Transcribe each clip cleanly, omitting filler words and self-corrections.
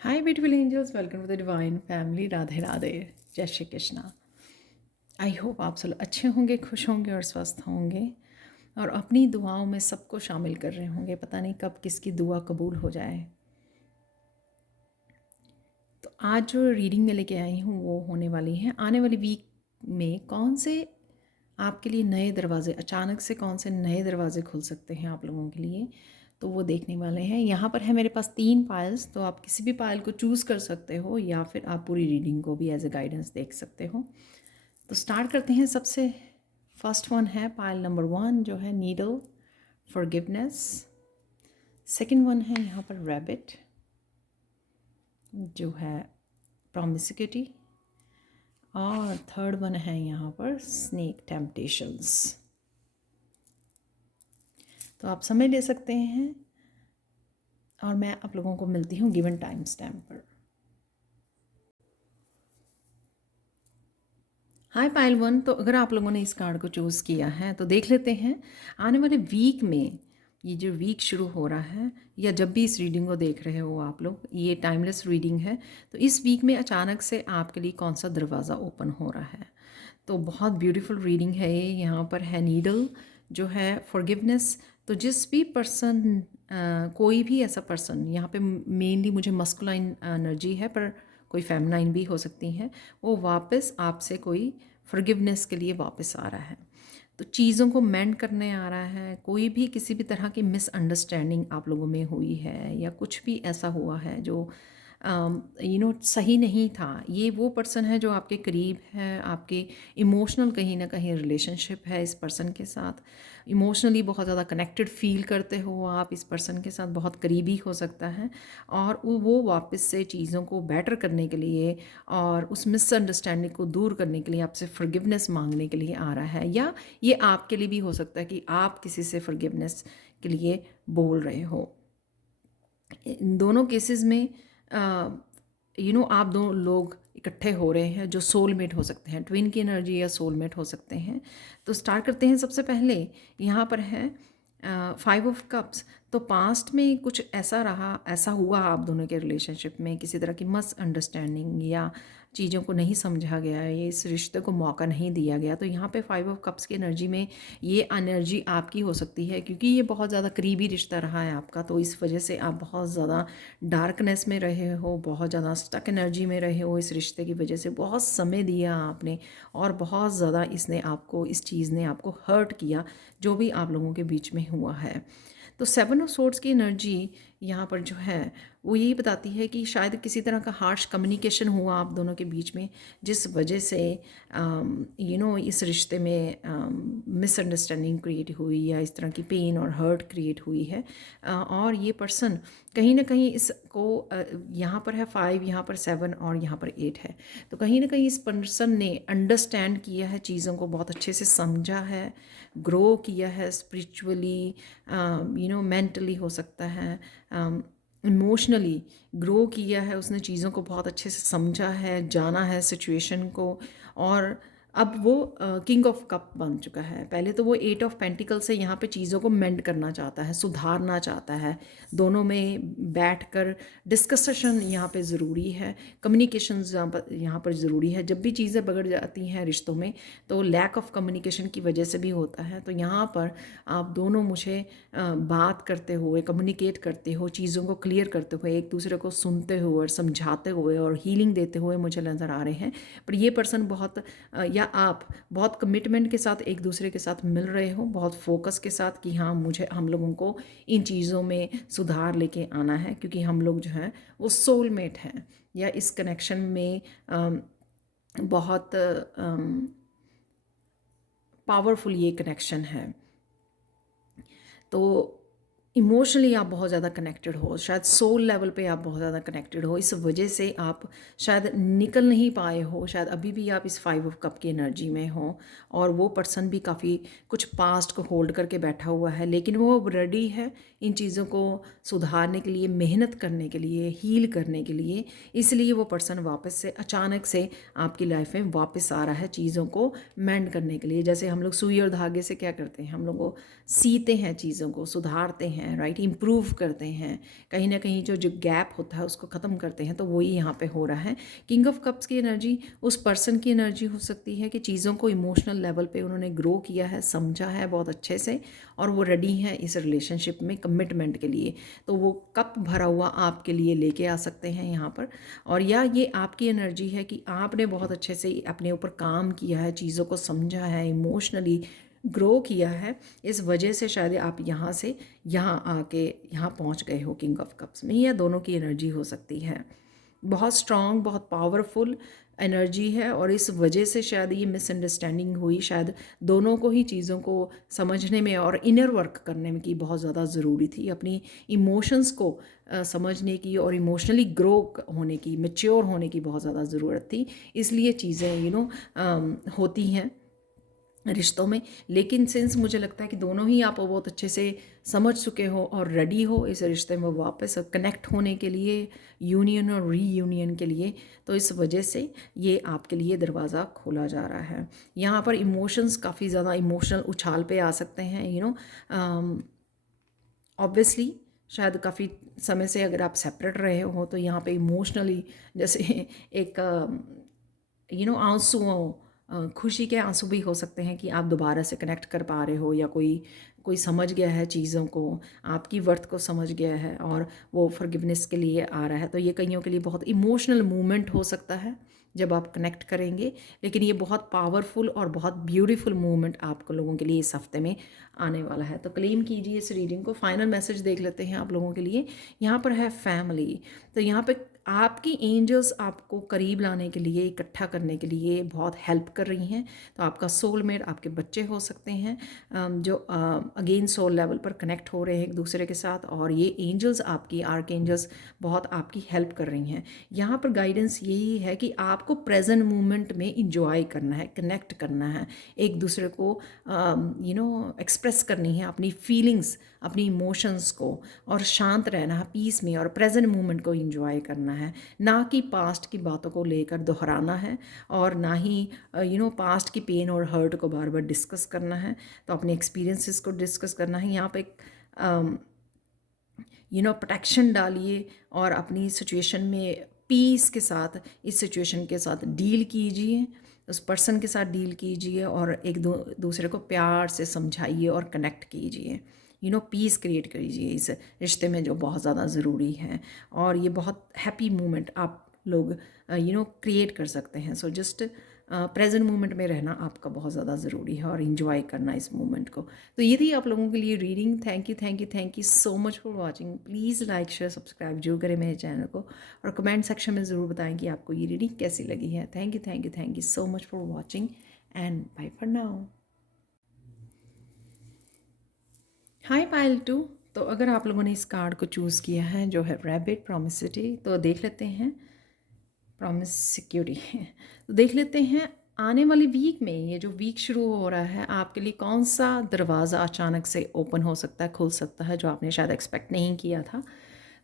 Hi, beautiful angels. Welcome to the Divine Family. Radhe Radhe, जय Shri Krishna. I hope आप सब अच्छे होंगे, खुश होंगे और स्वस्थ होंगे और अपनी दुआओं में सबको शामिल कर रहे होंगे। पता नहीं कब किसकी दुआ कबूल हो जाए। तो आज जो रीडिंग में लेके आई हूँ वो होने वाली है आने वाली वीक में कौन से आपके लिए नए दरवाज़े, अचानक से कौन से नए दरवाज़े खुल सकते हैं आप लोगों के लिए, तो वो देखने वाले हैं। यहाँ पर है मेरे पास 3 पायल्स, तो आप किसी भी पायल को चूज़ कर सकते हो या फिर आप पूरी रीडिंग को भी एज ए गाइडेंस देख सकते हो। तो स्टार्ट करते हैं। सबसे फर्स्ट वन है पायल नंबर 1 जो है नीडल फॉरगिवनेस। सेकंड वन है यहाँ पर रैबिट जो है प्रॉमिसिक्यूटी, और थर्ड वन है यहाँ पर स्नेक टेम्पटेशंस। तो आप समय ले सकते हैं और मैं आप लोगों को मिलती हूँ गिवन टाइम स्टैम्प पर। हाय पायल 1, तो अगर आप लोगों ने इस कार्ड को चूज़ किया है तो देख लेते हैं आने वाले वीक में, ये जो वीक शुरू हो रहा है या जब भी इस रीडिंग को देख रहे हो आप लोग, ये टाइमलेस रीडिंग है। तो इस वीक में अचानक से आपके लिए कौन सा दरवाज़ा ओपन हो रहा है। तो बहुत ब्यूटीफुल रीडिंग है ये। यहाँ पर है नीडल जो है फॉरगिवनेस। तो जिस भी पर्सन, कोई भी ऐसा पर्सन, यहाँ पे मेनली मुझे मस्कुलाइन एनर्जी है पर कोई फेमिनाइन भी हो सकती हैं, वो वापस आपसे कोई फॉरगिवनेस के लिए वापस आ रहा है। तो चीज़ों को मेंड करने आ रहा है। कोई भी किसी भी तरह की मिसअंडरस्टैंडिंग आप लोगों में हुई है या कुछ भी ऐसा हुआ है जो सही नहीं था, ये वो पर्सन है जो आपके करीब है, आपके इमोशनल कहीं ना कहीं रिलेशनशिप है इस पर्सन के साथ। इमोशनली बहुत ज़्यादा कनेक्टेड फील करते हो आप इस पर्सन के साथ, बहुत करीबी हो सकता है। और वो वापस से चीज़ों को बेटर करने के लिए और उस मिसअंडरस्टैंडिंग को दूर करने के लिए आपसे फॉरगिवनेस मांगने के लिए आ रहा है। या ये आपके लिए भी हो सकता है कि आप किसी से फॉरगिवनेस के लिए बोल रहे हो। इन दोनों केसेस में आप दो लोग इकट्ठे हो रहे हैं जो सोलमेट हो सकते हैं, ट्विन की एनर्जी या सोलमेट हो सकते हैं। तो स्टार्ट करते हैं। सबसे पहले यहाँ पर है 5 ऑफ कप्स। तो पास्ट में कुछ ऐसा रहा, ऐसा हुआ आप दोनों के रिलेशनशिप में, किसी तरह की मिसअंडरस्टैंडिंग या चीज़ों को नहीं समझा गया, ये इस रिश्ते को मौका नहीं दिया गया। तो यहाँ पे 5 ऑफ कप्स की एनर्जी में ये एनर्जी आपकी हो सकती है क्योंकि ये बहुत ज़्यादा करीबी रिश्ता रहा है आपका। तो इस वजह से आप बहुत ज़्यादा डार्कनेस में रहे हो, बहुत ज़्यादा स्टक एनर्जी में रहे हो इस रिश्ते की वजह से। बहुत समय दिया आपने और बहुत ज़्यादा इस चीज़ ने आपको हर्ट किया जो भी आप लोगों के बीच में हुआ है। तो 7 ऑफ सोर्ड्स की एनर्जी यहाँ पर जो है वो यही बताती है कि शायद किसी तरह का हार्श कम्युनिकेशन हुआ आप दोनों के बीच में, जिस वजह से इस रिश्ते में मिसअंडरस्टैंडिंग क्रिएट हुई या इस तरह की पेन और हर्ट क्रिएट हुई है। और ये पर्सन कहीं ना कहीं इसको, यहाँ पर है 5, यहाँ पर 7 और यहाँ पर 8 है। तो कहीं ना कहीं इस पर्सन ने अंडरस्टैंड किया है, चीज़ों को बहुत अच्छे से समझा है, ग्रो किया है स्पिरिचुअली, मेंटली हो सकता है, इमोशनली ग्रो किया है उसने, चीज़ों को बहुत अच्छे से समझा है, जाना है सिचुएशन को। और अब वो किंग ऑफ कप बन चुका है। पहले तो वो 8 ऑफ पेंटिकल से यहाँ पे चीज़ों को मेंड करना चाहता है, सुधारना चाहता है। दोनों में बैठकर डिस्कशन यहाँ पे ज़रूरी है, कम्युनिकेशन यहाँ पर ज़रूरी है। जब भी चीज़ें बिगड़ जाती हैं रिश्तों में तो लैक ऑफ कम्युनिकेशन की वजह से भी होता है। तो यहाँ पर आप दोनों मुझे बात करते हुए, कम्युनिकेट करते हो, चीज़ों को क्लियर करते हुए, एक दूसरे को सुनते हुए और समझाते हुए और हीलिंग देते हुए मुझे नज़र आ रहे हैं। पर ये पर्सन बहुत या आप बहुत कमिटमेंट के साथ एक दूसरे के साथ मिल रहे हो, बहुत फोकस के साथ कि हाँ हम लोगों को इन चीज़ों में सुधार लेके आना है क्योंकि हम लोग जो हैं वो सोलमेट हैं या इस कनेक्शन में बहुत पावरफुल ये कनेक्शन है। तो इमोशनली आप बहुत ज़्यादा कनेक्टेड हो, शायद सोल लेवल पे आप बहुत ज़्यादा कनेक्टेड हो। इस वजह से आप शायद निकल नहीं पाए हो, शायद अभी भी आप इस 5 ऑफ कप की एनर्जी में हो। और वो पर्सन भी काफ़ी कुछ पास्ट को होल्ड करके बैठा हुआ है, लेकिन वो अब रेडी है इन चीज़ों को सुधारने के लिए, मेहनत करने के लिए, हील करने के लिए। इसलिए वो पर्सन वापस से अचानक से आपकी लाइफ में वापस आ रहा है चीज़ों को मेंड करने के लिए। जैसे हम लोग सुई और धागे से क्या करते हैं, हम लोग वो सीते हैं, चीज़ों को सुधारते हैं, हैं, राइट, इम्प्रूव करते हैं, कहीं ना कहीं जो जो गैप होता है उसको ख़त्म करते हैं, तो वही यहाँ पे हो रहा है। किंग ऑफ कप्स की एनर्जी उस पर्सन की एनर्जी हो सकती है कि चीज़ों को इमोशनल लेवल पे उन्होंने ग्रो किया है, समझा है बहुत अच्छे से, और वो रेडी है इस रिलेशनशिप में कमिटमेंट के लिए। तो वो कप भरा हुआ आपके लिए लेके आ सकते हैं यहाँ पर। और या ये आपकी एनर्जी है कि आपने बहुत अच्छे से अपने ऊपर काम किया है, चीज़ों को समझा है, इमोशनली ग्रो किया है, इस वजह से शायद आप यहाँ से यहाँ आके यहाँ पहुँच गए हो किंग ऑफ कप्स में। या दोनों की एनर्जी हो सकती है, बहुत स्ट्रॉन्ग, बहुत पावरफुल एनर्जी है, और इस वजह से शायद ये मिसअंडरस्टैंडिंग हुई। शायद दोनों को ही चीज़ों को समझने में और इनर वर्क करने में की बहुत ज़्यादा ज़रूरी थी, अपनी इमोशंस को समझने की और इमोशनली ग्रो होने की, मैच्योर होने की बहुत ज़्यादा ज़रूरत थी। इसलिए चीज़ें होती हैं रिश्तों में। लेकिन सिंस मुझे लगता है कि दोनों ही आप बहुत अच्छे से समझ चुके हो और रेडी हो इस रिश्ते में वापस कनेक्ट होने के लिए, यूनियन और रीयूनियन के लिए, तो इस वजह से ये आपके लिए दरवाज़ा खोला जा रहा है। यहाँ पर इमोशंस काफ़ी ज़्यादा इमोशनल उछाल पे आ सकते हैं, ऑब्वियसली शायद काफ़ी समय से अगर आप सेपरेट रहे हो तो यहाँ पे इमोशनली जैसे एक आंसुओं, खुशी के आंसू भी हो सकते हैं कि आप दोबारा से कनेक्ट कर पा रहे हो, या कोई कोई समझ गया है चीज़ों को, आपकी वर्थ को समझ गया है और वो फॉरगिवनेस के लिए आ रहा है। तो ये कईयों के लिए बहुत इमोशनल मूवमेंट हो सकता है जब आप कनेक्ट करेंगे, लेकिन ये बहुत पावरफुल और बहुत ब्यूटीफुल मूवमेंट आप लोगों के लिए इस हफ्ते में आने वाला है। तो क्लेम कीजिए इस रीडिंग को। फाइनल मैसेज देख लेते हैं आप लोगों के लिए। यहाँ पर है फैमिली, तो यहाँ पे आपकी एंजल्स आपको करीब लाने के लिए, इकट्ठा करने के लिए बहुत हेल्प कर रही हैं। तो आपका सोलमेट आपके बच्चे हो सकते हैं, जो अगेन सोल लेवल पर कनेक्ट हो रहे हैं एक दूसरे के साथ, और ये एंजल्स आपकी आर्क एंजल्स बहुत आपकी हेल्प कर रही हैं। यहाँ पर गाइडेंस यही है कि आपको प्रेजेंट मोमेंट में इंजॉय करना है, कनेक्ट करना है, एक दूसरे को एक्सप्रेस करनी है अपनी फीलिंग्स, अपनी इमोशंस को, और शांत रहना है पीस में, और प्रेजेंट मोमेंट को इंजॉय करना है, ना कि पास्ट की बातों को लेकर दोहराना है, और ना ही पास्ट की पेन और हर्ट को बार बार डिस्कस करना है। तो अपने एक्सपीरियंसेस को डिस्कस करना है। यहाँ पे प्रोटेक्शन डालिए और अपनी सिचुएशन में पीस के साथ इस सिचुएशन के साथ डील कीजिए, उस पर्सन के साथ डील कीजिए, और एक दूसरे को प्यार से समझाइए और कनेक्ट कीजिए, पीस क्रिएट कीजिए इस रिश्ते में जो बहुत ज़्यादा ज़रूरी है। और ये बहुत हैप्पी मोमेंट आप लोग क्रिएट कर सकते हैं। सो जस्ट प्रेजेंट मोमेंट में रहना आपका बहुत ज़्यादा ज़रूरी है, और इन्जॉय करना इस मोमेंट को। तो ये थी आप लोगों के लिए reading. Thank you thank you thank you so much for watching. Please like share subscribe जरूर करें मेरे चैनल को, और कमेंट सेक्शन में ज़रूर बताएं कि आपको ये रीडिंग कैसी लगी है। Thank you so much for watching, and bye for now. Hi Payal 2। तो अगर आप लोगों ने इस कार्ड को चूज़ किया है जो है रैबिट प्रॉमिसिटी, तो देख लेते हैं प्रॉमिस सिक्योरिटी। तो देख लेते हैं आने वाली वीक में, ये जो वीक शुरू हो रहा है आपके लिए, कौन सा दरवाज़ा अचानक से ओपन हो सकता है, खुल सकता है, जो आपने शायद एक्सपेक्ट नहीं किया था।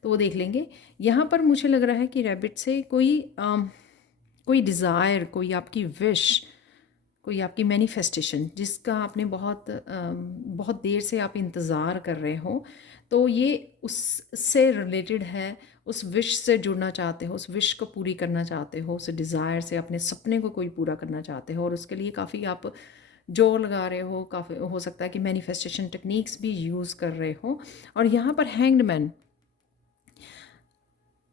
तो वो देख लेंगे। यहाँ पर मुझे लग रहा है कि रैबिट से कोई डिज़ायर, कोई आपकी विश, कोई आपकी मैनिफेस्टेशन जिसका आपने बहुत देर से आप इंतज़ार कर रहे हो, तो ये उससे रिलेटेड है। उस विश से जुड़ना चाहते हो, उस विश को पूरी करना चाहते हो, उस डिज़ायर से अपने सपने को कोई पूरा करना चाहते हो, और उसके लिए काफ़ी आप जोर लगा रहे हो। काफ़ी हो सकता है कि मैनिफेस्टेशन टेक्निक्स भी यूज़ कर रहे हो। और यहाँ पर हैंग्ड मैन,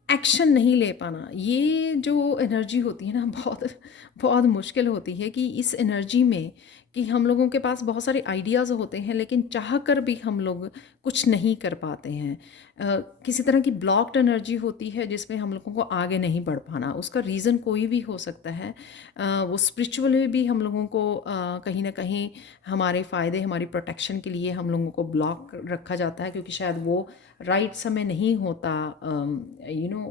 एक्शन नहीं ले पाना, ये जो एनर्जी होती है ना, बहुत बहुत मुश्किल होती है कि इस एनर्जी में कि हम लोगों के पास बहुत सारे आइडियाज़ होते हैं, लेकिन चाह कर भी हम लोग कुछ नहीं कर पाते हैं। किसी तरह की ब्लॉक्ड एनर्जी होती है जिसमें हम लोगों को आगे नहीं बढ़ पाना। उसका रीज़न कोई भी हो सकता है। वो स्पिरिचुअली भी हम लोगों को कहीं ना कहीं हमारे फ़ायदे, हमारी प्रोटेक्शन के लिए हम लोगों को ब्लॉक रखा जाता है, क्योंकि शायद वो राइट समय नहीं होता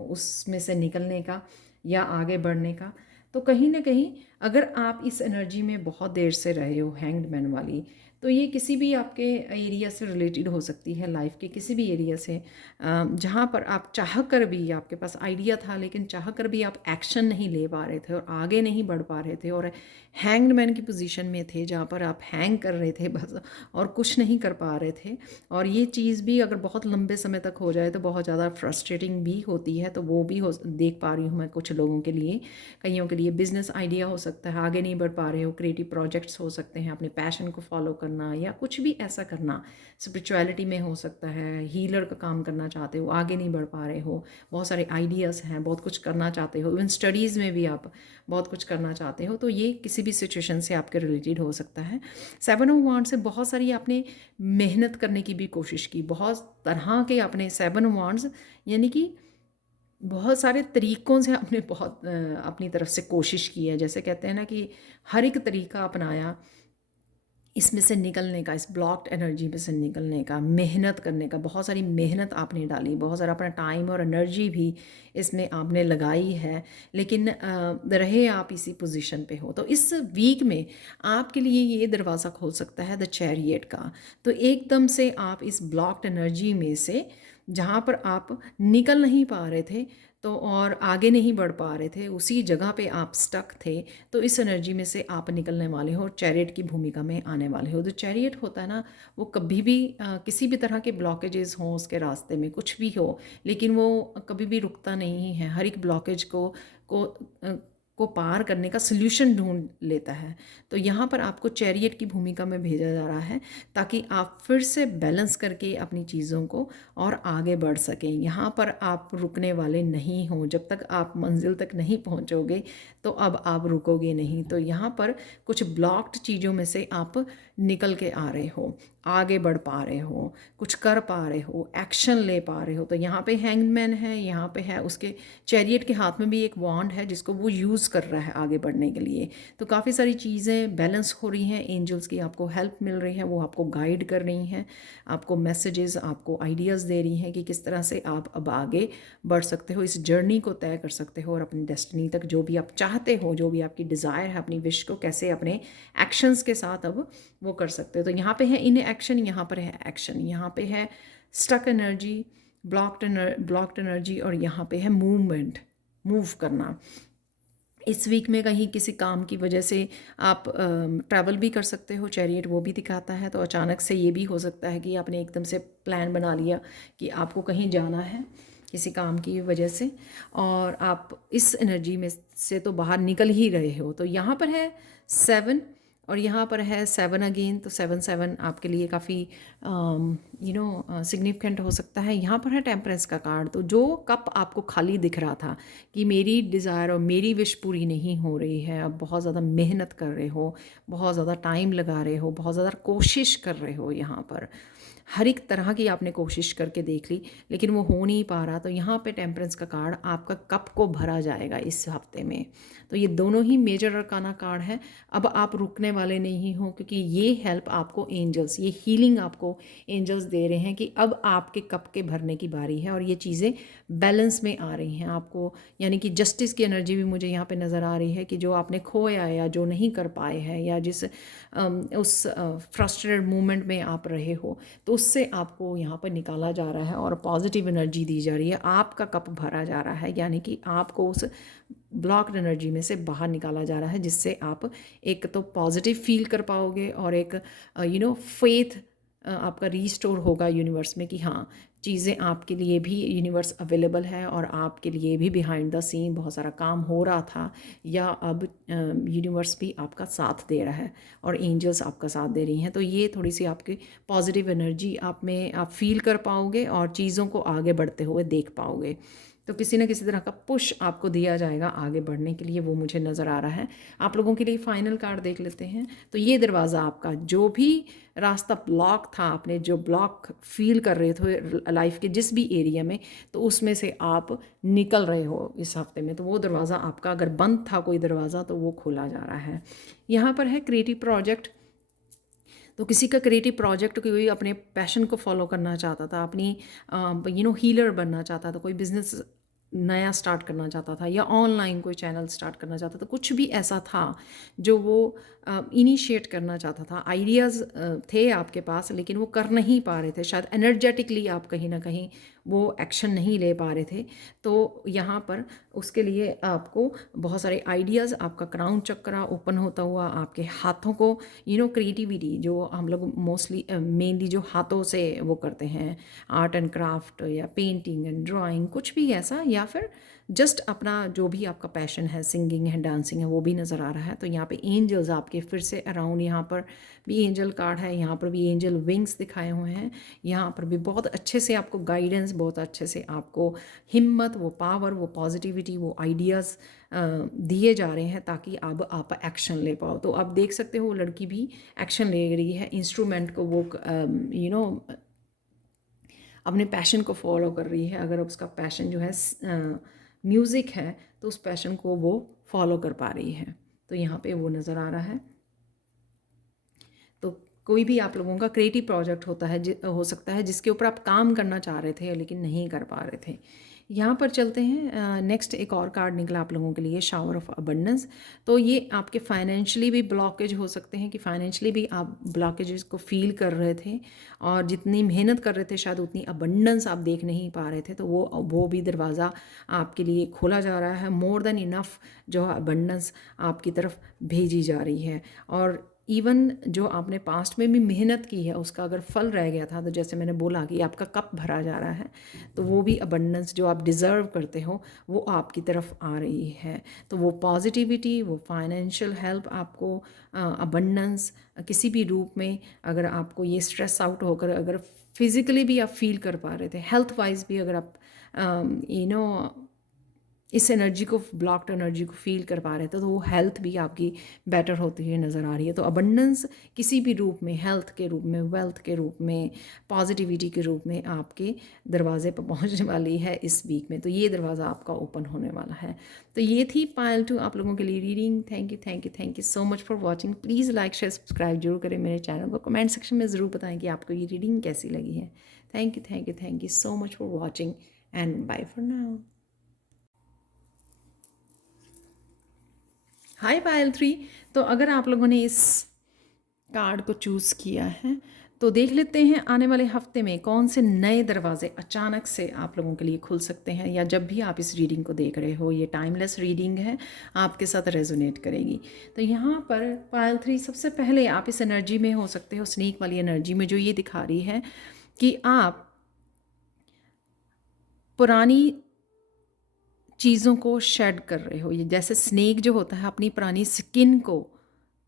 उसमें से निकलने का या आगे बढ़ने का। तो कहीं ना कहीं अगर आप इस एनर्जी में बहुत देर से रहे हो, हैंग्ड मैन वाली, तो ये किसी भी आपके एरिया से रिलेटेड हो सकती है, लाइफ के किसी भी एरिया से, जहाँ पर आप चाह कर भी, आपके पास आइडिया था लेकिन चाह कर भी आप एक्शन नहीं ले पा रहे थे और आगे नहीं बढ़ पा रहे थे, और हैंग्ड मैन की पोजीशन में थे जहाँ पर आप हैंग कर रहे थे बस, और कुछ नहीं कर पा रहे थे। और ये चीज़ भी अगर बहुत लंबे समय तक हो जाए तो बहुत ज़्यादा फ्रस्ट्रेटिंग भी होती है। तो वो भी देख पा रही हूँ मैं कुछ लोगों के लिए। कईयों के लिए बिजनेस आइडिया हो सकता है, आगे नहीं बढ़ पा रहे हो, क्रिएटिव प्रोजेक्ट्स हो सकते हैं, अपने पैशन को फॉलो करना या कुछ भी ऐसा करना, स्पिरिचुअलिटी में हो सकता है, हीलर का काम करना चाहते हो, आगे नहीं बढ़ पा रहे हो, बहुत सारे आइडियाज़ हैं, बहुत कुछ करना चाहते हो, इवन स्टडीज़ में भी आप बहुत कुछ करना चाहते हो, तो ये किसी भी सिचुएशन से आपके रिलेटेड हो सकता है। 7 ऑफ वांड से बहुत सारी आपने मेहनत करने की भी कोशिश की, बहुत तरह के आपने 7 ऑफ वांड्स यानी कि बहुत सारे तरीक़ों से आपने बहुत अपनी तरफ से कोशिश की है। जैसे कहते हैं ना कि हर एक तरीका अपनाया इसमें से निकलने का, इस ब्लॉक्ड एनर्जी में से निकलने का, मेहनत करने का, बहुत सारी मेहनत आपने डाली, बहुत सारा अपना टाइम और एनर्जी भी इसमें आपने लगाई है, लेकिन रहे आप इसी पोजीशन पे हो। तो इस वीक में आपके लिए ये दरवाज़ा खोल सकता है द चैरियट का। तो एकदम से आप इस ब्लॉक्ड एनर्जी में से, जहाँ पर आप निकल नहीं पा रहे थे तो और आगे नहीं बढ़ पा रहे थे, उसी जगह पे आप स्टक थे, तो इस एनर्जी में से आप निकलने वाले हो और चैरियट की भूमिका में आने वाले हो। जो चैरियट होता है ना, वो कभी भी किसी भी तरह के ब्लॉकेजेस हों उसके रास्ते में, कुछ भी हो, लेकिन वो कभी भी रुकता नहीं है। हर एक ब्लॉकेज को अ, को पार करने का सल्यूशन ढूंढ लेता है। तो यहाँ पर आपको चैरियट की भूमिका में भेजा जा रहा है ताकि आप फिर से बैलेंस करके अपनी चीज़ों को और आगे बढ़ सकें। यहाँ पर आप रुकने वाले नहीं हो, जब तक आप मंजिल तक नहीं पहुँचोगे तो अब आप रुकोगे नहीं। तो यहाँ पर कुछ ब्लॉक्ड चीज़ों में से आप निकल के आ रहे हो, आगे बढ़ पा रहे हो, कुछ कर पा रहे हो, एक्शन ले पा रहे हो। तो यहाँ पे हैंगमैन है, यहाँ पे है उसके चैरियट के हाथ में भी एक वॉन्ड है जिसको वो यूज़ कर रहा है आगे बढ़ने के लिए। तो काफ़ी सारी चीज़ें बैलेंस हो रही हैं, एंजल्स की आपको हेल्प मिल रही है, वो आपको गाइड कर रही हैं, आपको मैसेजेस, आपको आइडियाज़ दे रही हैं कि किस तरह से आप अब आगे बढ़ सकते हो, इस जर्नी को तय कर सकते हो और अपनी डेस्टिनी तक जो भी आप चाहते हो, जो भी आपकी डिज़ायर है, अपनी विश को कैसे अपने एक्शंस के साथ अब वो कर सकते हो। तो यहाँ पे है इन एक्शन, यहाँ पर है एक्शन, यहाँ पे है स्टक एनर्जी, ब्लॉक्ड एनर्जी, और यहाँ पे है मूवमेंट, मूव करना। इस वीक में कहीं किसी काम की वजह से आप ट्रैवल भी कर सकते हो, चैरियट वो भी दिखाता है। तो अचानक से ये भी हो सकता है कि आपने एकदम से प्लान बना लिया कि आपको कहीं जाना है किसी काम की वजह से, और आप इस एनर्जी में से तो बाहर निकल ही रहे हो। तो यहाँ पर है 7 और यहाँ पर है 7 अगेन। तो 7 आपके लिए काफ़ी सिग्निफिकेंट हो सकता है। यहाँ पर है टेम्परेंस का कार्ड। तो जो कप आपको खाली दिख रहा था कि मेरी डिज़ायर और मेरी विश पूरी नहीं हो रही है, अब बहुत ज़्यादा मेहनत कर रहे हो, बहुत ज़्यादा टाइम लगा रहे हो, बहुत ज़्यादा कोशिश कर रहे हो, यहाँ पर हर एक तरह की आपने कोशिश करके देख ली लेकिन वो हो नहीं पा रहा। तो यहाँ पे टेम्परेंस का कार्ड आपका कप को भरा जाएगा इस हफ्ते में। तो ये दोनों ही मेजर अरकाना कार्ड है। अब आप रुकने वाले नहीं हो क्योंकि ये हेल्प आपको एंजल्स, ये हीलिंग आपको एंजल्स दे रहे हैं कि अब आपके कप के भरने की बारी है और ये चीज़ें बैलेंस में आ रही हैं आपको। यानी कि जस्टिस की एनर्जी भी मुझे यहाँ पे नज़र आ रही है कि जो आपने खोया या जो नहीं कर पाए हैं या जिस उस फ्रस्ट्रेटेड मोमेंट में आप रहे हो, तो उससे आपको यहाँ पर निकाला जा रहा है और पॉजिटिव एनर्जी दी जा रही है। आपका कप भरा जा रहा है, यानी कि आपको उस ब्लॉक्ड एनर्जी में से बाहर निकाला जा रहा है, जिससे आप एक तो पॉजिटिव फील कर पाओगे और एक फेथ आपका रीस्टोर होगा यूनिवर्स में कि हाँ, चीज़ें आपके लिए भी यूनिवर्स अवेलेबल है और आपके लिए भी बिहाइंड द सीन बहुत सारा काम हो रहा था, या अब यूनिवर्स भी आपका साथ दे रहा है और एंजल्स आपका साथ दे रही हैं। तो ये थोड़ी सी आपकी पॉजिटिव एनर्जी आप फील कर पाओगे और चीज़ों को आगे बढ़ते हुए देख पाओगे। तो किसी न किसी तरह का पुश आपको दिया जाएगा आगे बढ़ने के लिए, वो मुझे नज़र आ रहा है। आप लोगों के लिए फाइनल कार्ड देख लेते हैं। तो ये दरवाज़ा आपका, जो भी रास्ता ब्लॉक था, आपने जो ब्लॉक फील कर रहे थे लाइफ के जिस भी एरिया में, तो उसमें से आप निकल रहे हो इस हफ्ते में। तो वो दरवाज़ा आपका, अगर बंद था कोई दरवाज़ा, तो वो खोला जा रहा है। यहाँ पर है क्रिएटिव प्रोजेक्ट। तो किसी का क्रिएटिव प्रोजेक्ट, कोई अपने पैशन को फॉलो करना चाहता था, अपनी हीलर बनना चाहता था, कोई बिजनेस नया स्टार्ट करना चाहता था या ऑनलाइन कोई चैनल स्टार्ट करना चाहता था, कुछ भी ऐसा था जो वो इनिशिएट करना चाहता था, आइडियाज़ थे आपके पास लेकिन वो कर नहीं पा रहे थे, शायद एनर्जेटिकली आप कहीं ना कहीं वो एक्शन नहीं ले पा रहे थे। तो यहाँ पर उसके लिए आपको बहुत सारे आइडियाज़, आपका क्राउन चक्रा ओपन होता हुआ, आपके हाथों को क्रिएटिविटी जो हम लोग मोस्टली मेनली जो हाथों से वो करते हैं, आर्ट एंड क्राफ्ट या पेंटिंग एंड ड्राइंग, कुछ भी ऐसा, या फिर जस्ट अपना जो भी आपका पैशन है, सिंगिंग है, डांसिंग है, वो भी नज़र आ रहा है। तो यहाँ पे एंजल्स आपके फिर से अराउंड, यहाँ पर भी एंजल कार्ड है, यहाँ पर भी एंजल विंग्स दिखाए हुए हैं, यहाँ पर भी बहुत अच्छे से आपको गाइडेंस, बहुत अच्छे से आपको हिम्मत, वो पावर, वो पॉजिटिविटी, वो आइडियाज़ दिए जा रहे हैं ताकि अब आप एक्शन ले पाओ। तो आप देख सकते हो वो लड़की भी एक्शन ले रही है, इंस्ट्रूमेंट को वो अपने पैशन को फॉलो कर रही है। अगर उसका पैशन जो है म्यूज़िक है तो उस पैशन को वो फॉलो कर पा रही है। तो यहाँ पे वो नज़र आ रहा है। तो कोई भी आप लोगों का क्रिएटिव प्रोजेक्ट होता है, हो सकता है जिसके ऊपर आप काम करना चाह रहे थे लेकिन नहीं कर पा रहे थे। यहाँ पर चलते हैं, नेक्स्ट एक और कार्ड निकला आप लोगों के लिए, शावर ऑफ अबंडेंस। तो ये आपके फाइनेंशियली भी ब्लॉकेज हो सकते हैं कि फाइनेंशियली भी आप ब्लॉकेजेस को फील कर रहे थे और जितनी मेहनत कर रहे थे शायद उतनी अबंडेंस आप देख नहीं पा रहे थे। तो वो भी दरवाज़ा आपके लिए खोला जा रहा है। मोर देन इनफ जो अबंडेंस आपकी तरफ भेजी जा रही है। और इवन जो आपने पास्ट में भी मेहनत की है उसका अगर फल रह गया था, तो जैसे मैंने बोला कि आपका कप भरा जा रहा है, तो वो भी अबंडेंस जो आप डिज़र्व करते हो वो आपकी तरफ आ रही है। तो वो पॉजिटिविटी, वो फाइनेंशियल हेल्प आपको, अबंडेंस किसी भी रूप में, अगर आपको ये स्ट्रेस आउट होकर अगर फिज़िकली भी आप फील कर पा रहे थे, हेल्थ वाइज भी अगर आप इस एनर्जी को, ब्लॉक्ड एनर्जी को फील कर पा रहे थे, तो वो हेल्थ भी आपकी बेटर होती हुई नज़र आ रही है। तो अबंडेंस किसी भी रूप में, हेल्थ के रूप में, वेल्थ के रूप में, पॉजिटिविटी के रूप में आपके दरवाजे पर पहुंचने वाली है इस वीक में। तो ये दरवाज़ा आपका ओपन होने वाला है। तो ये थी पायल 2 आप लोगों के लिए reading. Thank you, thank you, thank you so much for watching. Please like, share, subscribe जरूर करें मेरे चैनल को। कमेंट सेक्शन में ज़रूर बताएं कि आपको ये रीडिंग कैसी लगी है। Thank you, thank you, thank you so much for watching and bye for now. Hi Payal 3। तो अगर आप लोगों ने इस कार्ड को चूज़ किया है तो देख लेते हैं आने वाले हफ्ते में कौन से नए दरवाजे अचानक से आप लोगों के लिए खुल सकते हैं, या जब भी आप इस रीडिंग को देख रहे हो, ये टाइमलेस रीडिंग है, आपके साथ रेजोनेट करेगी। तो यहाँ पर पायल 3, सबसे पहले आप इस एनर्जी में हो सकते हो, स्नेक वाली एनर्जी में, जो ये दिखा रही है कि आप पुरानी चीज़ों को शेड कर रहे हो। ये जैसे स्नेक जो होता है अपनी पुरानी स्किन को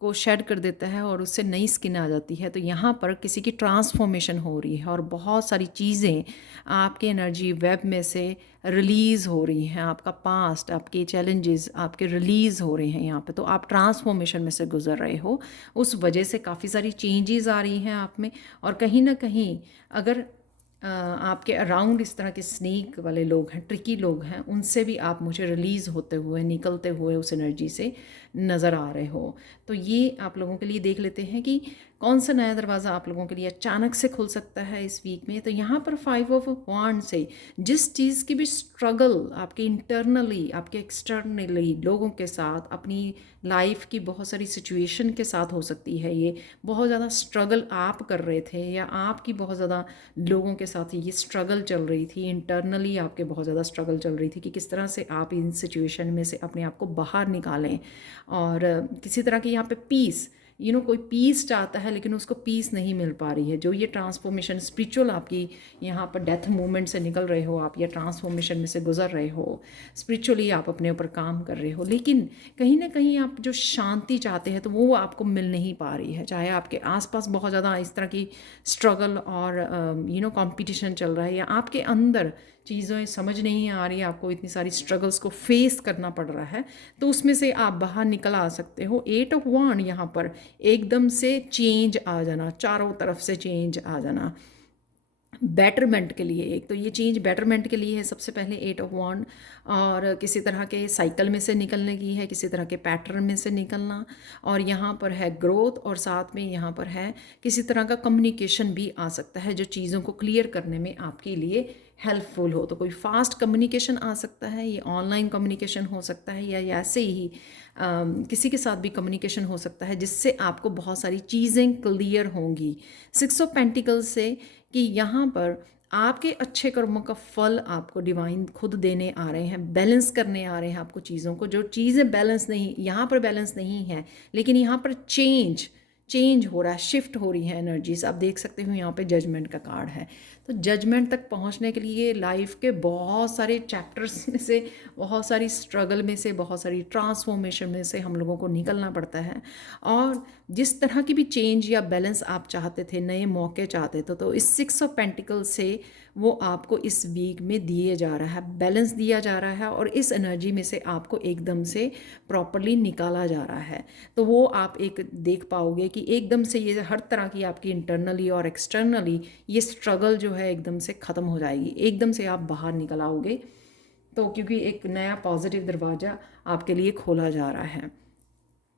शेड कर देता है और उससे नई स्किन आ जाती है। तो यहाँ पर किसी की ट्रांसफॉर्मेशन हो रही है और बहुत सारी चीज़ें आपके एनर्जी वेब में से रिलीज़ हो रही हैं। आपका पास्ट, आपके चैलेंजेस आपके रिलीज़ हो रहे हैं यहाँ पे। तो आप ट्रांसफॉर्मेशन में से गुजर रहे हो, उस वजह से काफ़ी सारी चेंजेस आ रही हैं आप में। और कहीं ना कहीं अगर आपके अराउंड इस तरह के स्नेक वाले लोग हैं, ट्रिकी लोग हैं, उनसे भी आप मुझे रिलीज़ होते हुए, निकलते हुए उस एनर्जी से नज़र आ रहे हो। तो ये आप लोगों के लिए देख लेते हैं कि कौन सा नया दरवाज़ा आप लोगों के लिए अचानक से खुल सकता है इस वीक में। तो यहाँ पर 5 ऑफ वांड से जिस चीज़ की भी स्ट्रगल आपके इंटरनली, आपके एक्सटर्नली लोगों के साथ, अपनी लाइफ की बहुत सारी सिचुएशन के साथ हो सकती है, ये बहुत ज़्यादा स्ट्रगल आप कर रहे थे या आपकी बहुत ज़्यादा लोगों के साथ ये स्ट्रगल चल रही थी, इंटरनली आपके बहुत ज़्यादा स्ट्रगल चल रही थी कि किस तरह से आप इन सिचुएशन में से अपने आप को बाहर निकालें। और किसी तरह की यहाँ पे पीस, कोई पीस चाहता है लेकिन उसको पीस नहीं मिल पा रही है। जो ये ट्रांसफॉर्मेशन स्पिरिचुअल आपकी यहाँ पर डेथ मूवमेंट से निकल रहे हो आप, या ट्रांसफॉर्मेशन में से गुजर रहे हो, स्पिरिचुअली आप अपने ऊपर काम कर रहे हो, लेकिन कहीं ना कहीं आप जो शांति चाहते हैं तो वो आपको मिल नहीं पा रही है। चाहे आपके आसपास बहुत ज़्यादा इस तरह की स्ट्रगल और कंपटीशन चल रहा है, या आपके अंदर चीज़ें समझ नहीं आ रही, आपको इतनी सारी स्ट्रगल्स को फेस करना पड़ रहा है, तो उसमें से आप बाहर निकल आ सकते हो। 8 ऑफ वांड यहाँ पर एकदम से चेंज आ जाना, चारों तरफ से चेंज आ जाना बेटरमेंट के लिए। एक तो ये चेंज बेटरमेंट के लिए है सबसे पहले 8 ऑफ वांड, और किसी तरह के साइकिल में से निकलने की है, किसी तरह के पैटर्न में से निकलना, और यहाँ पर है ग्रोथ, और साथ में यहाँ पर है किसी तरह का कम्युनिकेशन भी आ सकता है जो चीज़ों को क्लियर करने में आपके लिए हेल्पफुल हो। तो कोई फास्ट कम्युनिकेशन आ सकता है, ये ऑनलाइन कम्युनिकेशन हो सकता है, या ऐसे ही किसी के साथ भी कम्युनिकेशन हो सकता है जिससे आपको बहुत सारी चीज़ें क्लियर होंगी। 6 ऑफ पेंटिकल से कि यहाँ पर आपके अच्छे कर्मों का फल आपको डिवाइन खुद देने आ रहे हैं, बैलेंस करने आ रहे हैं आपको चीज़ों को। जो चीज़ें बैलेंस नहीं, यहाँ पर बैलेंस नहीं है, लेकिन यहाँ पर चेंज हो रहा है, शिफ्ट हो रही है एनर्जीज। आप देख सकते हो यहाँ पे जजमेंट का कार्ड है। तो जजमेंट तक पहुँचने के लिए लाइफ के बहुत सारे चैप्टर्स में से, बहुत सारी स्ट्रगल में से, बहुत सारी ट्रांसफॉर्मेशन में से हम लोगों को निकलना पड़ता है। और जिस तरह की भी चेंज या बैलेंस आप चाहते थे, नए मौके चाहते थे, तो इस 6 ऑफ पेंटिकल से वो आपको इस वीक में दिए जा रहा है, बैलेंस दिया जा रहा है, और इस एनर्जी में से आपको एकदम से प्रॉपरली निकाला जा रहा है। तो वो आप एक देख पाओगे कि एकदम से ये हर तरह की आपकी इंटरनली और एक्सटर्नली ये स्ट्रगल जो है एकदम से ख़त्म हो जाएगी, एकदम से आप बाहर निकल आओगे। तो क्योंकि एक नया पॉजिटिव दरवाज़ा आपके लिए खोला जा रहा है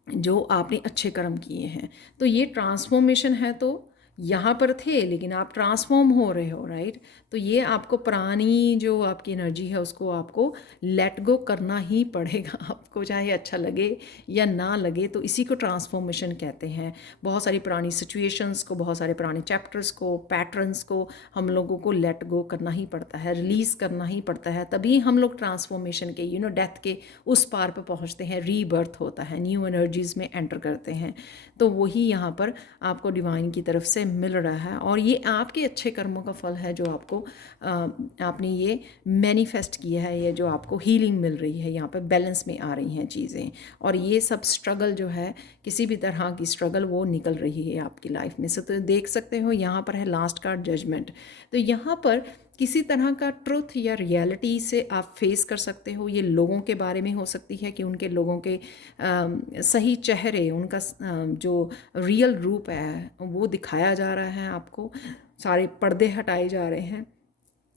जो आपने अच्छे कर्म किए हैं। तो ये ट्रांसफॉर्मेशन है। तो यहाँ पर थे लेकिन आप ट्रांसफॉर्म हो रहे हो, राइट। तो ये आपको पुरानी जो आपकी एनर्जी है उसको आपको लेट गो करना ही पड़ेगा, आपको चाहे अच्छा लगे या ना लगे। तो इसी को ट्रांसफॉर्मेशन कहते हैं। बहुत सारी पुरानी सिचुएशंस को, बहुत सारे पुराने चैप्टर्स को, पैटर्न्स को हम लोगों को लेट गो करना ही पड़ता है, रिलीज़ करना ही पड़ता है। तभी हम लोग ट्रांसफॉर्मेशन के डेथ के उस पार पे पहुँचते हैं, रीबर्थ होता है, न्यू एनर्जीज़ में एंटर करते हैं। तो वही यहाँ पर आपको डिवाइन की तरफ से मिल रहा है, और ये आपके अच्छे कर्मों का फल है जो आपको आपने ये मैनिफेस्ट किया है। ये जो आपको हीलिंग मिल रही है, यहाँ पे बैलेंस में आ रही हैं चीज़ें, और ये सब स्ट्रगल जो है, किसी भी तरह की स्ट्रगल वो निकल रही है आपकी लाइफ में से। तो देख सकते हो यहाँ पर है लास्ट कार्ड जजमेंट। तो यहाँ पर किसी तरह का ट्रुथ या रियलिटी से आप फेस कर सकते हो। ये लोगों के बारे में हो सकती है कि उनके लोगों के सही चेहरे, उनका जो रियल रूप है वो दिखाया जा रहा है आपको। सारे पर्दे हटाए जा रहे हैं।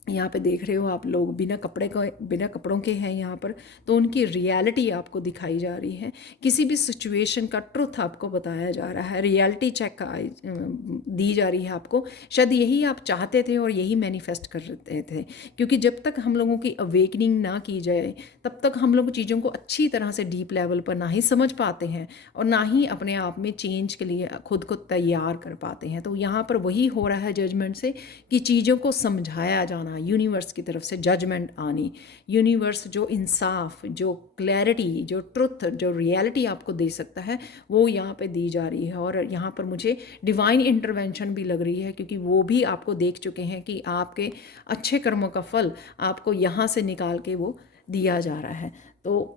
यहाँ पे देख रहे हो आप लोग बिना कपड़ों के हैं यहाँ पर, तो उनकी रियलिटी आपको दिखाई जा रही है। किसी भी सिचुएशन का ट्रुथ आपको बताया जा रहा है, रियलिटी चेक दी जा रही है आपको। शायद यही आप चाहते थे और यही मैनिफेस्ट कर रहे थे, क्योंकि जब तक हम लोगों की अवेकनिंग ना की जाए तब तक हम लोग चीज़ों को अच्छी तरह से डीप लेवल पर ना ही समझ पाते हैं और ना ही अपने आप में चेंज के लिए खुद को तैयार कर पाते हैं। तो यहाँ पर वही हो रहा है जजमेंट से कि चीज़ों को समझाया जाना, यूनिवर्स की तरफ से जजमेंट आनी। यूनिवर्स जो इंसाफ, जो क्लैरिटी, जो ट्रुथ, जो रियलिटी आपको दे सकता है वो यहाँ पे दी जा रही है। और यहाँ पर मुझे डिवाइन इंटरवेंशन भी लग रही है, क्योंकि वो भी आपको देख चुके हैं कि आपके अच्छे कर्मों का फल आपको यहाँ से निकाल के वो दिया जा रहा है। तो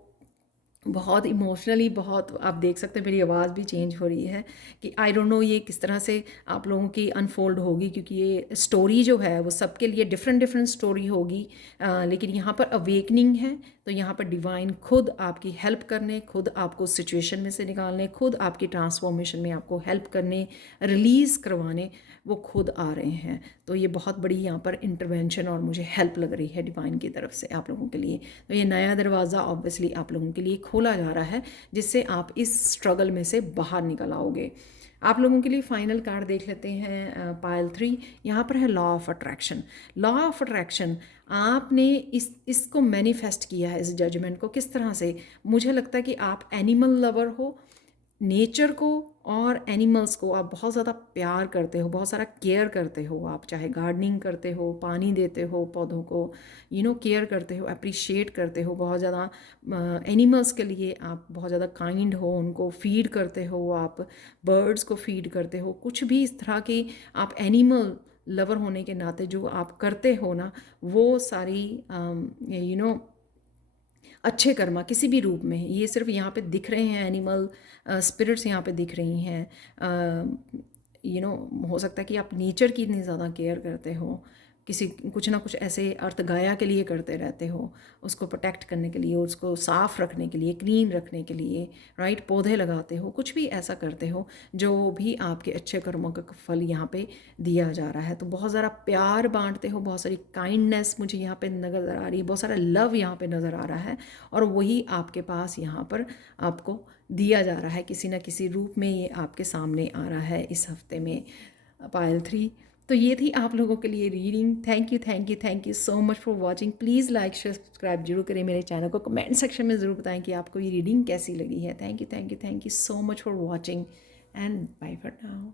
बहुत इमोशनली, बहुत आप देख सकते हैं मेरी आवाज़ भी चेंज हो रही है कि आई डोंट नो ये किस तरह से आप लोगों की अनफोल्ड होगी, क्योंकि ये स्टोरी जो है वो सबके लिए डिफरेंट स्टोरी होगी। लेकिन यहाँ पर अवेकनिंग है, तो यहाँ पर डिवाइन खुद आपकी हेल्प करने, खुद आपको सिचुएशन में से निकालने, खुद आपकी ट्रांसफॉर्मेशन में आपको हेल्प करने, रिलीज़ करवाने वो खुद आ रहे हैं। तो ये बहुत बड़ी यहाँ पर इंटरवेंशन और मुझे हेल्प लग रही है डिवाइन की तरफ से आप लोगों के लिए। तो ये नया दरवाज़ा ऑब्वियसली आप लोगों के लिए खोला जा रहा है, जिससे आप इस स्ट्रगल में से बाहर निकल आओगे। आप लोगों के लिए फाइनल कार्ड देख लेते हैं, पाइल 3। यहाँ पर है law of attraction. Law of attraction आपने इसको मैनिफेस्ट किया है, इस जजमेंट को किस तरह से। मुझे लगता है कि आप एनिमल लवर हो, नेचर को और एनिमल्स को आप बहुत ज़्यादा प्यार करते हो, बहुत सारा केयर करते हो। आप चाहे गार्डनिंग करते हो, पानी देते हो पौधों को, केयर करते हो, अप्रिशिएट करते हो बहुत ज़्यादा। एनिमल्स के लिए आप बहुत ज़्यादा काइंड हो, उनको फीड करते हो, आप बर्ड्स को फीड करते हो। कुछ भी इस तरह की आप एनिमल लवर होने के नाते जो आप करते हो ना, वो सारी अच्छे कर्मा किसी भी रूप में, ये सिर्फ यहाँ पे दिख रहे हैं एनिमल स्पिरिट्स यहाँ पे दिख रही हैं। हो सकता है कि आप नेचर की इतनी ज़्यादा केयर करते हो, कुछ ना कुछ ऐसे अर्थ गाया के लिए करते रहते हो, उसको प्रोटेक्ट करने के लिए, उसको साफ़ रखने के लिए, क्लीन रखने के लिए, राइट। पौधे लगाते हो, कुछ भी ऐसा करते हो जो भी आपके अच्छे कर्मों का फल यहाँ पे दिया जा रहा है। तो बहुत ज़्यादा प्यार बांटते हो, बहुत सारी काइंडनेस मुझे यहाँ पे नज़र आ रही है, बहुत सारा लव यहाँ पे नज़र आ रहा है, और वही आपके पास यहाँ पर आपको दिया जा रहा है किसी न किसी रूप में। ये आपके सामने आ रहा है इस हफ्ते में, पायल 3। तो ये थी आप लोगों के लिए reading. Thank you thank you thank you so much for watching. Please like share subscribe जरूर करें मेरे चैनल को। कमेंट सेक्शन में ज़रूर बताएं कि आपको ये रीडिंग कैसी लगी है। Thank you thank you thank you so much for watching and bye for now.